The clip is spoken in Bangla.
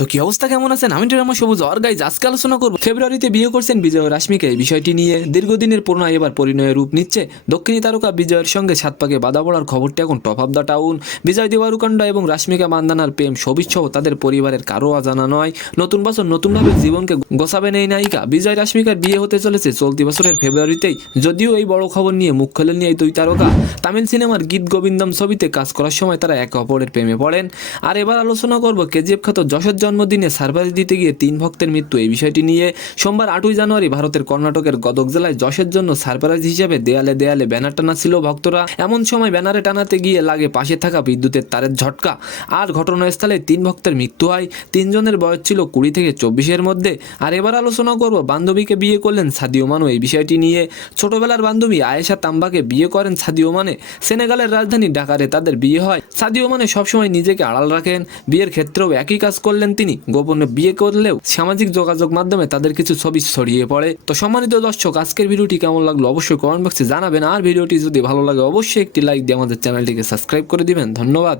তো কি অবস্থা, কেমন আছেন? আমি ড্রামা সবুজ আর গাইজ আজকে আলোচনা করব ফেব্রুয়ারিতে বিয়ে করছেন বিজয় ও রাশ্মিকা। এই বিষয়টি নিয়ে দীর্ঘদিনের প্রণয় এবার পরিণয়ে রূপ নিচ্ছে। দক্ষিণী তারকা বিজয়ের সঙ্গে সাত পাকে বাধা পড়ার খবরটি এখন টপ অফ দ্য টাউন। বিজয় দেওয়ারুকান্ডা এবং রাশ্মিকা মান্দানার প্রেম সবিচ্ছহ তাদের পরিবারের কারো অজানা নয়। নতুন বছর নতুনভাবে জীবনকে গোছাবেন এই নায়িকা। বিজয় রাশ্মিকার বিয়ে হতে চলেছে চলতি বছরের ফেব্রুয়ারিতেই। যদিও এই বড় খবর নিয়ে মুখ খোলেননি এই দুই তারকা। তামিল সিনেমার গীত গোবিন্দম ছবিতে কাজ করার সময় তারা একে অপরের প্রেমে পড়েন। আর এবার আলোচনা করব কেজিএফ খ্যাত যশের জন্মদিনে সারপ্রাইজ দিতে গিয়ে 3 ভক্তের মৃত্যু। এই বিষয়টি নিয়ে সোমবার 8ই জানুয়ারি ভারতের কর্ণাটকের গদক জেলায় যশের জন্য সারপ্রাইজ হিসেবে দেয়ালে দেয়ালে ব্যানার টানা ছিল ভক্তরা। এমন সময় ব্যানারে টানাতে গিয়ে লাগে পাশে থাকা বিদ্যুতের তারের ঝটকা, আর ঘটনাস্থলে 3 ভক্তের মৃত্যু হয়। 3 জনের বয়স ছিল 20 থেকে 24-এর মধ্যে। আর এবার আলোচনা করব বান্ধবীকে বিয়ে করলেন সাদিও মানো। এই বিষয়টি নিয়ে ছোটবেলার বান্ধবী আয়েশা তাম্বাকে বিয়ে করেন সাদিও মানে। সেনেগালের রাজধানী ঢাকারে তাদের বিয়ে হয়। সাদিও মানে সবসময় নিজেকে আড়াল রাখেন। বিয়ের ক্ষেত্রেও একই কাজ করলেন তিনি। গোপনে বিয়ে করলেও সামাজিক যোগাযোগ মাধ্যমে তাদের কিছু ছবি ছড়িয়ে পড়ে। তো সম্মানিত দর্শক, আজকের ভিডিওটি কেমন লাগলো অবশ্যই কমেন্ট বক্সে জানাবেন। আর ভিডিওটি যদি ভালো লাগে অবশ্যই একটি লাইক দিয়ে আমাদের চ্যানেলটিকে সাবস্ক্রাইব করে দিবেন। ধন্যবাদ।